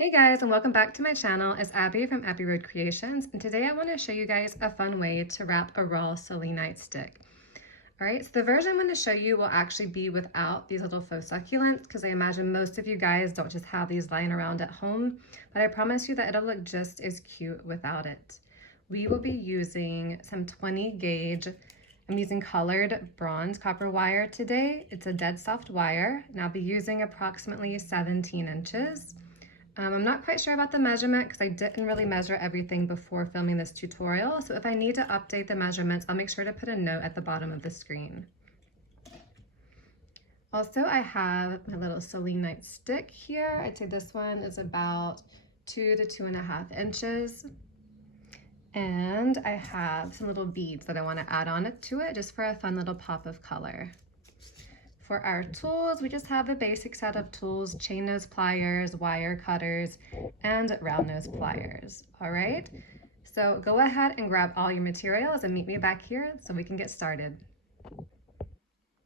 Hey guys, and welcome back to my channel. It's Abby from Abby Road Creations, and today I want to show you guys a fun way to wrap a raw selenite stick. Alright, so the version I'm going to show you will actually be without these little faux succulents, because I imagine most of you guys don't just have these lying around at home, but I promise you that it'll look just as cute without it. We will be using some 20 gauge, I'm using colored bronze copper wire today. It's a dead soft wire, and I'll be using approximately 17 inches. I'm not quite sure about the measurement because I didn't really measure everything before filming this tutorial. So if I need to update the measurements, I'll make sure to put a note at the bottom of the screen. Also, I have my little selenite stick here. I'd say this one is about 2 to 2.5 inches. And I have some little beads that I want to add on to it just for a fun little pop of color. For our tools, we just have a basic set of tools: chain nose pliers, wire cutters, and round nose pliers. All right, so go ahead and grab all your materials and meet me back here so we can get started.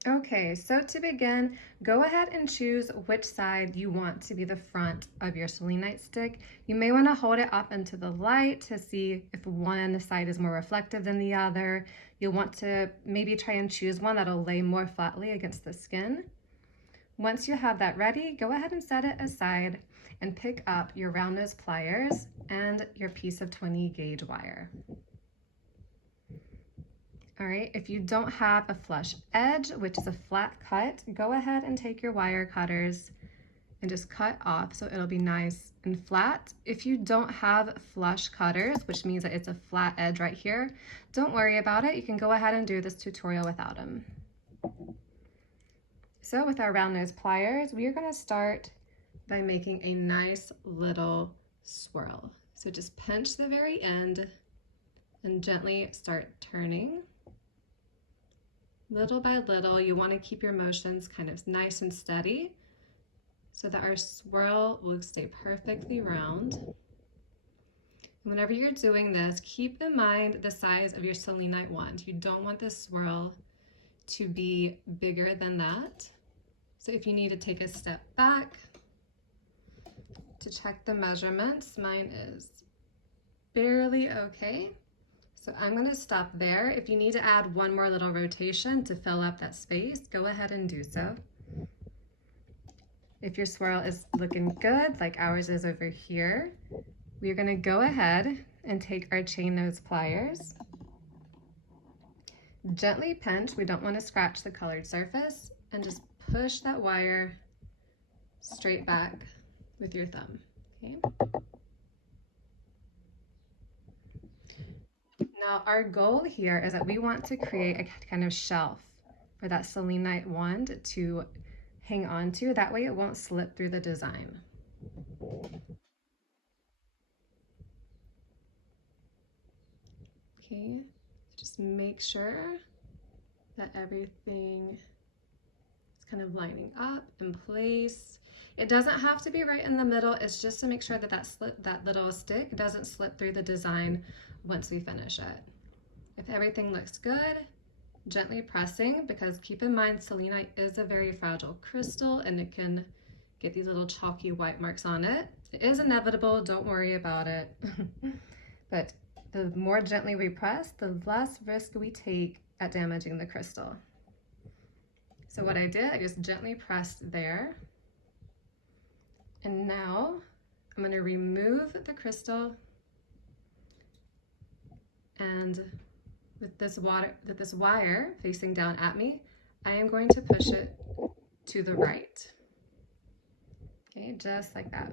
Okay, so to begin, go ahead and choose which side you want to be the front of your selenite stick. You may want to hold it up into the light to see if one side is more reflective than the other. You'll want to maybe try and choose one that'll lay more flatly against the skin. Once you have that ready, go ahead and set it aside and pick up your round nose pliers and your piece of 20 gauge wire. All right, if you don't have a flush edge, which is a flat cut, go ahead and take your wire cutters and just cut off so it'll be nice and flat. If you don't have flush cutters, which means that it's a flat edge right here, don't worry about it. You can go ahead and do this tutorial without them. So with our round nose pliers, we are going to start by making a nice little swirl. So just pinch the very end and gently start turning. Little by little, you want to keep your motions kind of nice and steady so that our swirl will stay perfectly round. Whenever you're doing this, keep in mind the size of your selenite wand. You don't want this swirl to be bigger than that. So if you need to take a step back to check the measurements, mine is barely okay. So I'm going to stop there. If you need to add one more little rotation to fill up that space, go ahead and do so. If your swirl is looking good, like ours is over here, we're going to go ahead and take our chain nose pliers. Gently pinch, we don't want to scratch the colored surface, and just push that wire straight back with your thumb. Okay. Now our goal here is that we want to create a kind of shelf for that selenite wand to hang on to. That way it won't slip through the design. Okay, just make sure that everything is kind of lining up in place. It doesn't have to be right in the middle. It's just to make sure that that little stick doesn't slip through the design once we finish it. If everything looks good, gently pressing, because keep in mind selenite is a very fragile crystal and it can get these little chalky white marks on it. It is inevitable, don't worry about it. But the more gently we press, the less risk we take at damaging the crystal. So what I did, I just gently pressed there. And now I'm going to remove the crystal, and with this wire facing down at me, I am going to push it to the right. Okay, just like that.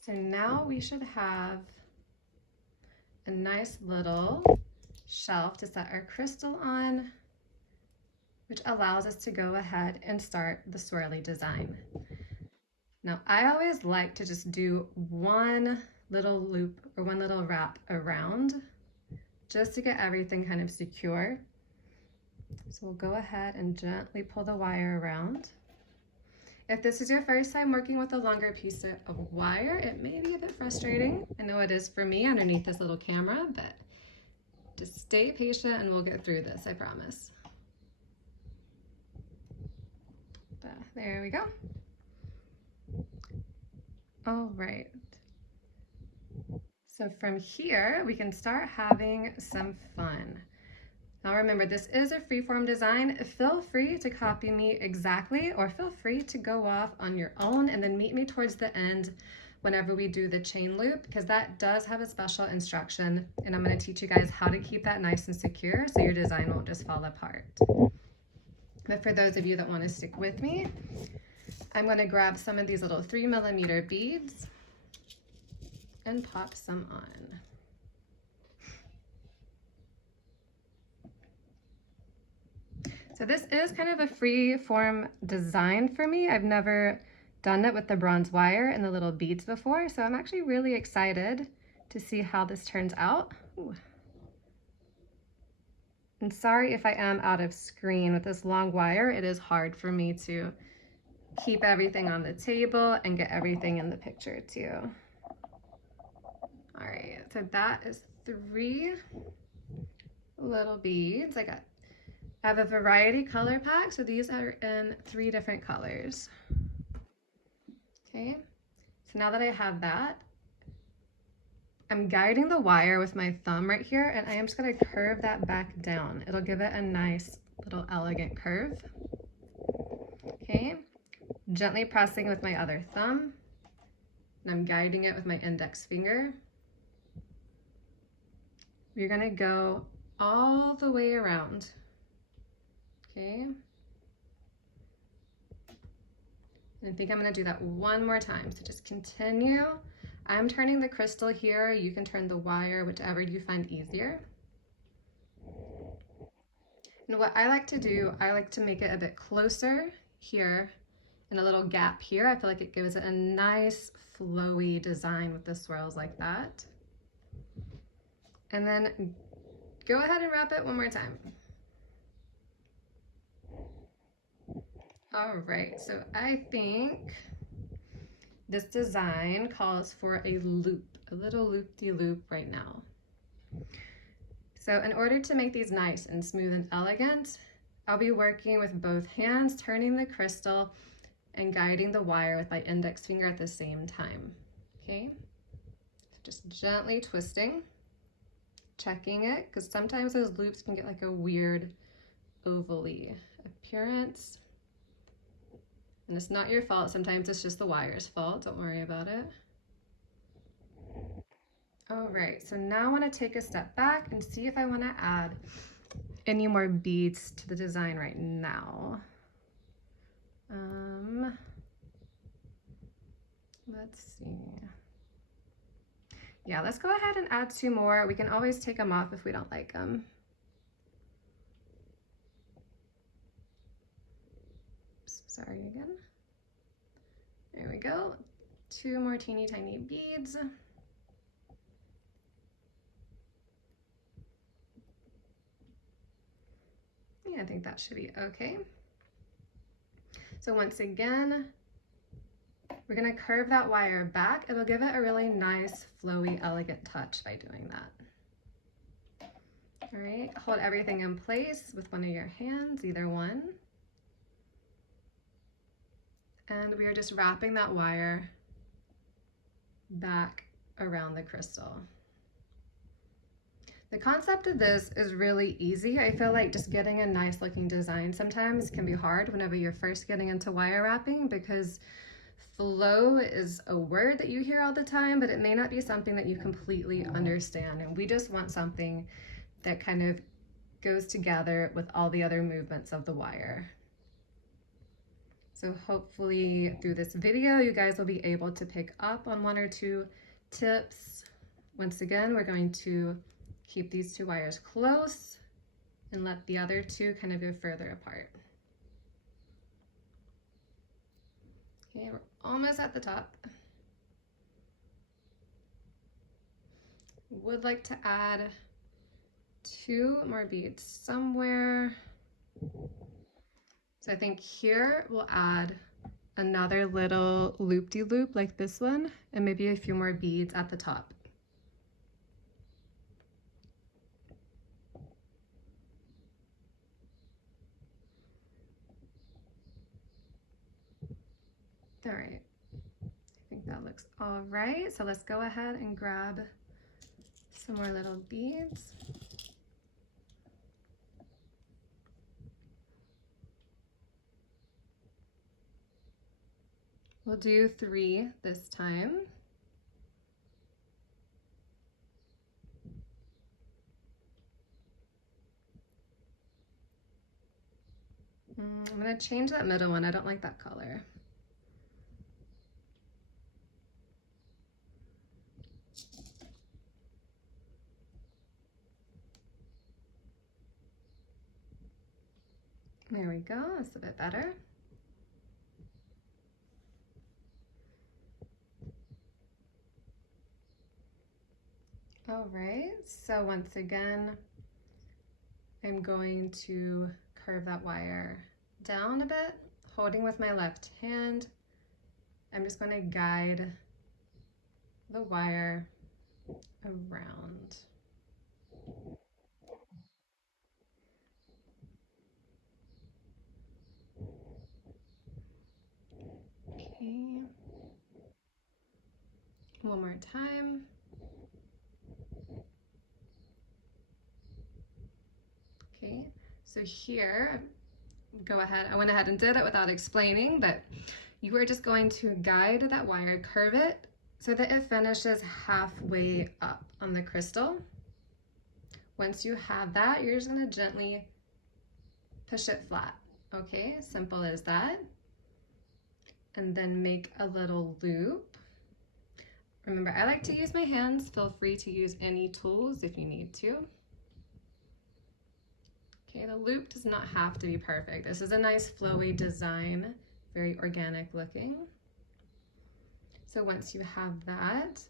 So now we should have a nice little shelf to set our crystal on, which allows us to go ahead and start the swirly design. Now, I always like to just do one little loop or one little wrap around just to get everything kind of secure. So we'll go ahead and gently pull the wire around. If this is your first time working with a longer piece of wire, it may be a bit frustrating. I know it is for me underneath this little camera, but just stay patient and we'll get through this, I promise. There we go. All right. So from here, we can start having some fun. Now remember, this is a freeform design. Feel free to copy me exactly, or feel free to go off on your own and then meet me towards the end whenever we do the chain loop, because that does have a special instruction, and I'm going to teach you guys how to keep that nice and secure so your design won't just fall apart. But for those of you that want to stick with me, I'm going to grab some of these little 3mm beads and pop some on. So this is kind of a free form design for me. I've never done it with the bronze wire and the little beads before, so I'm actually really excited to see how this turns out. Ooh. And sorry if I am out of screen with this long wire. It is hard for me to keep everything on the table and get everything in the picture too. All right, so that is 3 little beads. I have a variety color pack, so these are in 3 different colors. Okay, so now that I have that, I'm guiding the wire with my thumb right here, and I am just gonna curve that back down. It'll give it a nice little elegant curve. Okay, gently pressing with my other thumb, and I'm guiding it with my index finger. We're gonna go all the way around. Okay. And I think I'm gonna do that one more time. So just continue. I'm turning the crystal here. You can turn the wire, whichever you find easier. And what I like to do, I like to make it a bit closer here and a little gap here. I feel like it gives it a nice flowy design with the swirls like that. And then go ahead and wrap it one more time. All right, so I think this design calls for a loop, a little loop-de-loop right now. So in order to make these nice and smooth and elegant, I'll be working with both hands, turning the crystal and guiding the wire with my index finger at the same time, okay? So just gently twisting, checking it, because sometimes those loops can get like a weird oval-y appearance. And it's not your fault. Sometimes it's just the wire's fault. Don't worry about it. All right, so now I want to take a step back and see if I want to add any more beads to the design right now. Let's see. Yeah, let's go ahead and add 2 more. We can always take them off if we don't like them. Sorry again. There we go. 2 more teeny tiny beads. Yeah, I think that should be okay. So once again, we're gonna curve that wire back. It'll give it a really nice, flowy, elegant touch by doing that. All right, hold everything in place with one of your hands, either one. And we are just wrapping that wire back around the crystal. The concept of this is really easy. I feel like just getting a nice looking design sometimes can be hard whenever you're first getting into wire wrapping, because flow is a word that you hear all the time, but it may not be something that you completely understand. And we just want something that kind of goes together with all the other movements of the wire. So hopefully through this video, you guys will be able to pick up on 1 or 2 tips. Once again, we're going to keep these 2 wires close and let the other 2 kind of go further apart. Okay, we're almost at the top. Would like to add 2 more beads somewhere. So I think here we'll add another little loop-de-loop like this one, and maybe a few more beads at the top. All right, I think that looks all right. So let's go ahead and grab some more little beads. We'll do 3 this time. I'm going to change that middle one. I don't like that color. There we go. That's a bit better. All right, so once again, I'm going to curve that wire down a bit, holding with my left hand. I'm just going to guide the wire around. Okay, one more time. Okay, so here, I went ahead and did it without explaining, but you are just going to guide that wire, curve it so that it finishes halfway up on the crystal. Once you have that, you're just going to gently push it flat. Okay, simple as that. And then make a little loop. Remember, I like to use my hands. Feel free to use any tools if you need to. Okay, the loop does not have to be perfect. This is a nice flowy design, very organic looking. So once you have that,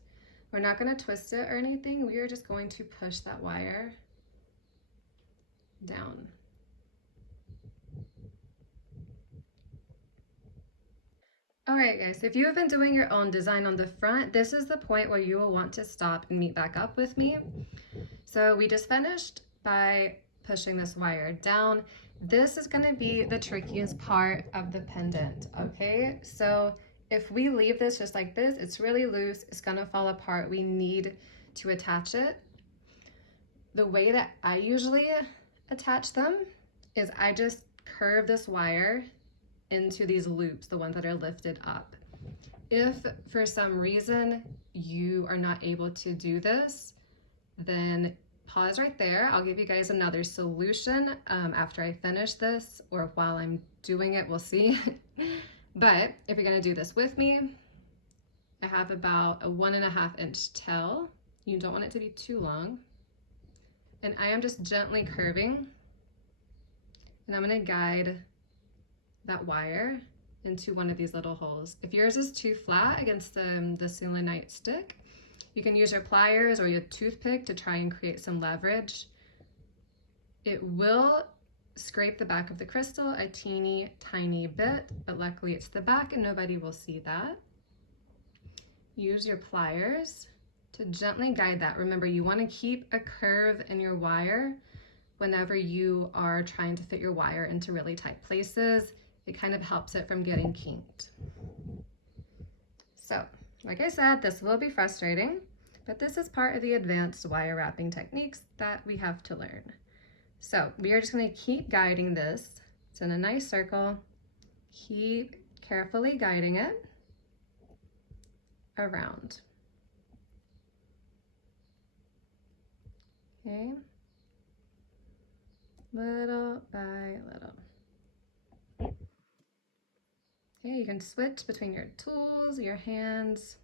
we're not going to twist it or anything. We are just going to push that wire down. All right, guys, so if you have been doing your own design on the front, this is the point where you will want to stop and meet back up with me. So we just finished by pushing this wire down. This is going to be the trickiest part of the pendant, okay? So if we leave this just like this, it's really loose, it's going to fall apart. We need to attach it. The way that I usually attach them is I just curve this wire into these loops, the ones that are lifted up. If for some reason you are not able to do this, then pause right there. I'll give you guys another solution after I finish this, or while I'm doing it, we'll see. But if you're gonna do this with me, I have about a 1.5 inch tail. You don't want it to be too long. And I am just gently curving, and I'm gonna guide that wire into one of these little holes. If yours is too flat against the Selenite stick, you can use your pliers or your toothpick to try and create some leverage. It will scrape the back of the crystal a teeny tiny bit, but luckily it's the back and nobody will see that. Use your pliers to gently guide that. Remember, you want to keep a curve in your wire whenever you are trying to fit your wire into really tight places. It kind of helps it from getting kinked. So, like I said, this will be frustrating, but this is part of the advanced wire wrapping techniques that we have to learn. So we are just going to keep guiding this. It's in a nice circle. Keep carefully guiding it around. Okay, little by little. Okay, you can switch between your tools, your hands.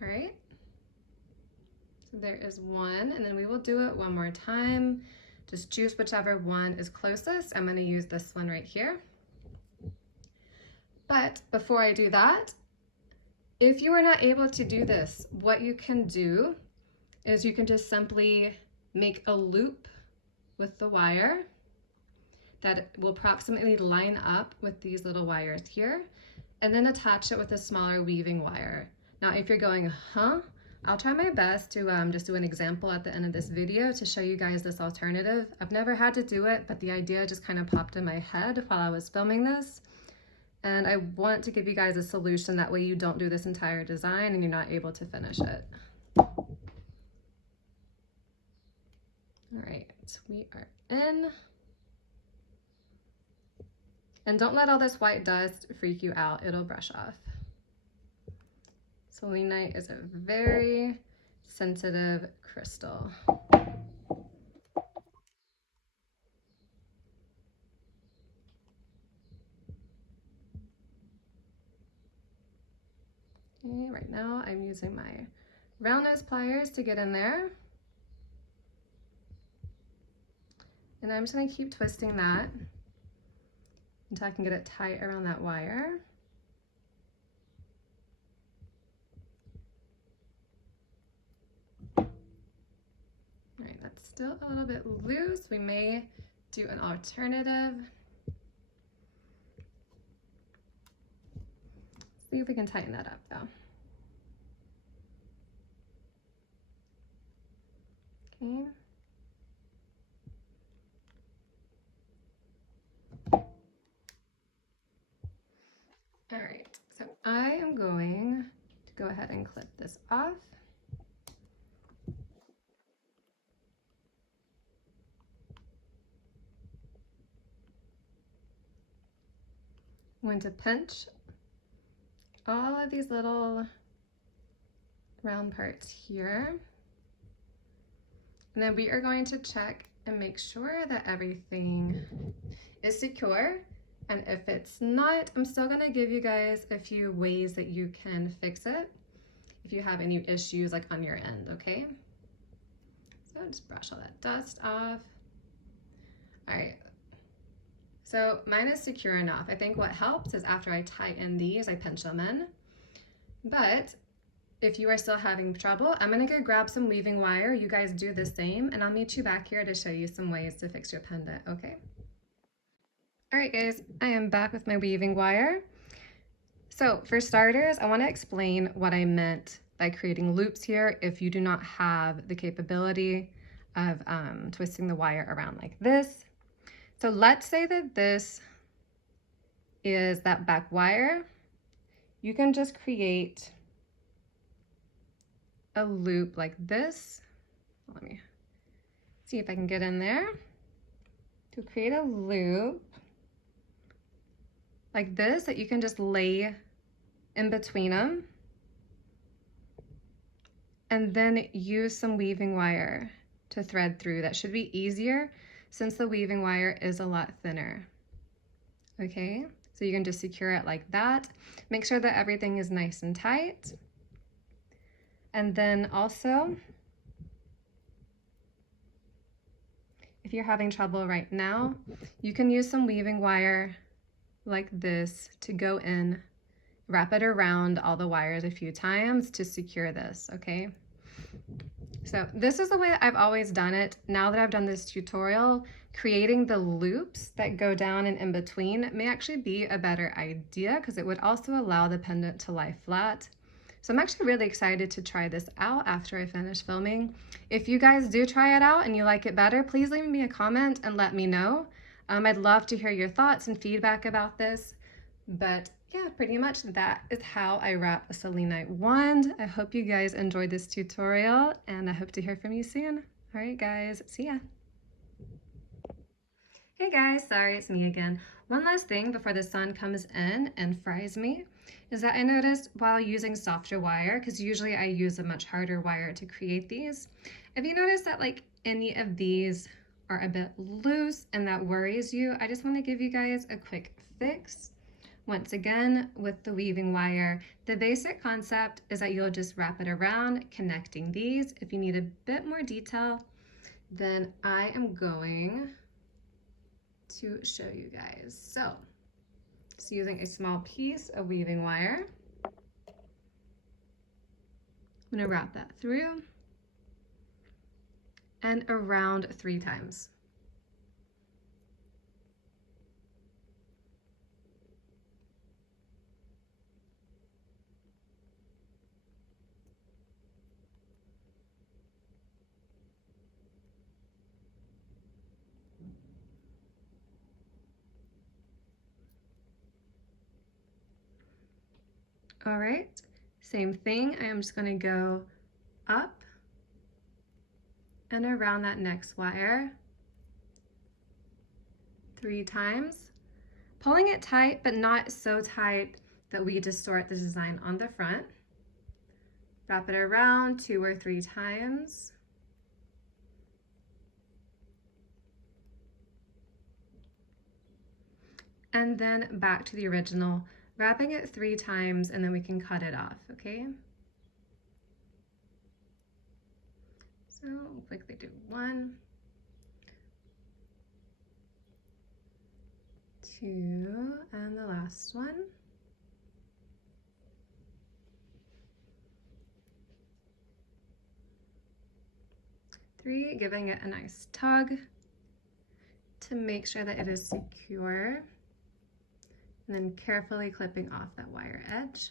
All right, so there is one, and then we will do it one more time. Just choose whichever one is closest. I'm gonna use this one right here. But before I do that, if you are not able to do this, what you can do is you can just simply make a loop with the wire that will approximately line up with these little wires here, and then attach it with a smaller weaving wire. Now, if you're going, I'll try my best to just do an example at the end of this video to show you guys this alternative. I've never had to do it, but the idea just kind of popped in my head while I was filming this. And I want to give you guys a solution, that way you don't do this entire design and you're not able to finish it. All right, we are in. And don't let all this white dust freak you out, it'll brush off. Selenite is a very sensitive crystal. Okay, right now I'm using my round nose pliers to get in there. And I'm just gonna keep twisting that until I can get it tight around that wire. All right, that's still a little bit loose. We may do an alternative. See if we can tighten that up though. Okay. All right, so I am going to go ahead and clip this off. I'm going to pinch all of these little round parts here. And then we are going to check and make sure that everything is secure. And if it's not, I'm still gonna give you guys a few ways that you can fix it if you have any issues like on your end, okay? So just brush all that dust off. All right, so mine is secure enough. I think what helps is after I tighten these, I pinch them in. But if you are still having trouble, I'm gonna go grab some weaving wire. You guys do the same, and I'll meet you back here to show you some ways to fix your pendant, okay? All right, guys, I am back with my weaving wire. So for starters, I wanna explain what I meant by creating loops here if you do not have the capability of twisting the wire around like this. So let's say that this is that back wire. You can just create a loop like this. Let me see if I can get in there. To create a loop like this that you can just lay in between them, and then use some weaving wire to thread through. That should be easier since the weaving wire is a lot thinner. Okay, so you can just secure it like that. Make sure that everything is nice and tight. And then also, if you're having trouble right now, you can use some weaving wire like this to go in, wrap it around all the wires a few times to secure this, okay? So this is the way I've always done it. Now that I've done this tutorial, creating the loops that go down and in between may actually be a better idea because it would also allow the pendant to lie flat. So I'm actually really excited to try this out after I finish filming. If you guys do try it out and you like it better, please leave me a comment and let me know. I'd love to hear your thoughts and feedback about this. But yeah, pretty much that is how I wrap a selenite wand. I hope you guys enjoyed this tutorial and I hope to hear from you soon. All right, guys, see ya. Hey guys, sorry, it's me again. One last thing before the sun comes in and fries me is that I noticed while using softer wire, because usually I use a much harder wire to create these, if you notice that like any of these are a bit loose and that worries you, I just want to give you guys a quick fix. Once again, with the weaving wire, the basic concept is that you'll just wrap it around, connecting these. If you need a bit more detail, then I am going to show you guys. So, just using a small piece of weaving wire, I'm gonna wrap that through and around 3 times. All right, same thing. I am just going to go up and around that next wire 3 times, pulling it tight, but not so tight that we distort the design on the front. Wrap it around 2 or 3 times. And then back to the original, wrapping it 3 times, and then we can cut it off, okay? So we'll quickly do 1, 2, and the last one. Three, giving it a nice tug to make sure that it is secure, and then carefully clipping off that wire edge.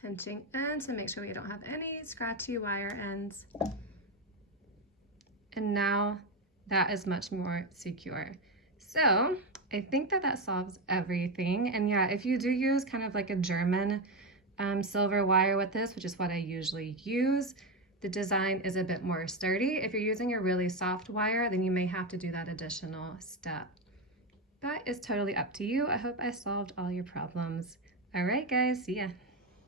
Pinching in to make sure we don't have any scratchy wire ends. And now that is much more secure. So I think that solves everything. And yeah, if you do use kind of like a German silver wire with this, which is what I usually use, the design is a bit more sturdy. If you're using a really soft wire, then you may have to do that additional step. That is totally up to you. I hope I solved all your problems. All right, guys, see ya.